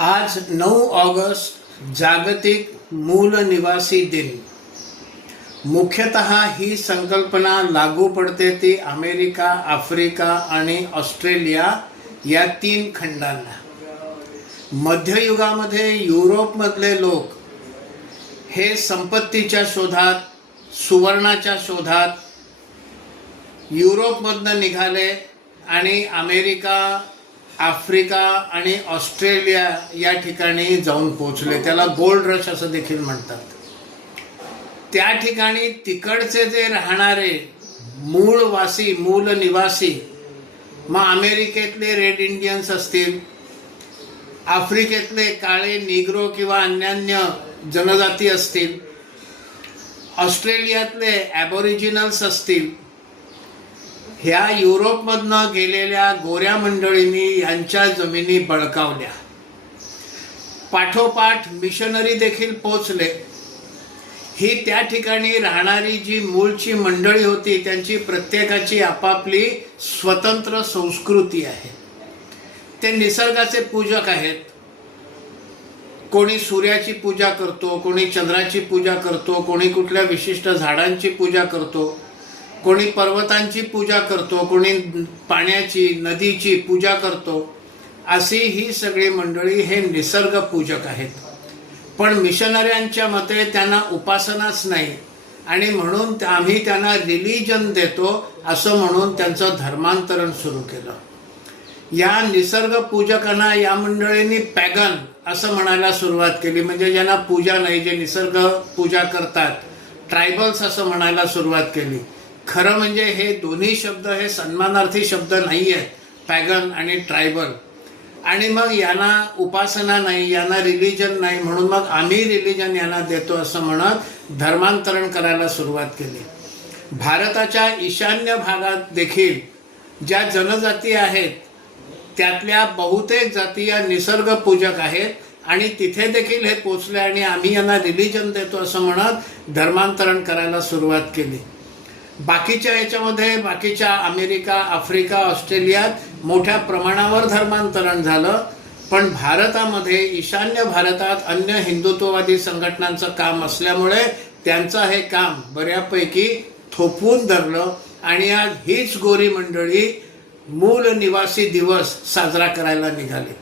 आज 9 ऑगस्ट जागतिक मूल निवासी दिन। मुख्यतः ही संकल्पना लागू पडते ती अमेरिका, आफ्रिका आणि ऑस्ट्रेलिया या 3 खंडांना। मध्ययुगामध्ये युरोपमधले लोक हे संपत्तीच्या शोधात, सुवर्णाच्या शोधात युरोपमधनं निघाले आणि अमेरिका, आफ्रिका आणि ऑस्ट्रेलिया या ठिकाणी जाऊन पोहोचले। त्याला गोल्ड रश असं देखील म्हणतात। त्या ठिकाणी तिकडचे जे राहणारे मूळवासी, मूल निवासी, मग अमेरिकेतले रेड इंडियन्स असतील, आफ्रिकेतले काळे निग्रो किंवा अन्यान्य जनजाती असतील, ऑस्ट्रेलियातले ॲबोरिजिनल्स असतील, ह्या युरोपमधनं गेलेल्या गोऱ्या मंडळींनी यांच्या जमिनी बळकावल्या। पाठोपाठ मिशनरी देखील पोचले। ही त्या ठिकाणी राहणारी जी मूळची मंडळी होती त्यांची प्रत्येकाची आपापली स्वतंत्र संस्कृती आहे। ते निसर्गाचे पूजक आहेत। कोणी सूर्याची पूजा करतो, कोणी चंद्राची पूजा करतो, कोणी कुठल्या विशिष्ट झाडांची पूजा करतो, कोणी पर्वतांची पूजा करतो, कोणी पाण्याची, नदीची पूजा करतो। अशी ही सगळी मंडळी हे निसर्ग पूजक आहेत। पण मिशनऱ्यांच्या मते त्यांना उपासनाच नाही आणि म्हणून आम्ही त्यांना रिलिजन देतो असं म्हणून त्यांचं धर्मांतरण सुरू केलं। या निसर्ग पूजकांना या मंडळींनी पॅगन असं म्हणायला सुरुवात केली, म्हणजे ज्यांना पूजा नाही, जे निसर्ग पूजा करतात, ट्रायबल्स असं म्हणायला सुरुवात केली। खरं म्हणजे हे दोन्ही शब्द हे सन्मानार्थी शब्द नाही आहेत, पॅगन आणि ट्रायबल। आणि मग यांना उपासना नाही, यांना रिलिजन नाही, म्हणून मग आम्ही रिलिजन यांना देतो असं म्हणत धर्मांतरण करायला सुरुवात केली। भारताच्या ईशान्य भागात देखील ज्या जनजाती आहेत त्यातल्या बहुतेक जाती या निसर्ग पूजक आहेत आणि तिथे देखील हे पोचले आणि आम्ही यांना रिलिजन देतो असं म्हणत धर्मांतरण करायला सुरुवात केली। बाकीच्या याच्यामध्ये बाकीच्या अमेरिका, आफ्रिका, ऑस्ट्रेलियात मोठ्या प्रमाणावर धर्मांतरण झालं, पण भारतामध्ये ईशान्य भारतात अन्य हिंदुत्ववादी संघटनांचं काम असल्यामुळे त्यांचं हे काम बऱ्यापैकी थोपवून धरलं आणि आज हीच गोरी मंडळी मूल निवासी दिवस साजरा करायला निघाली।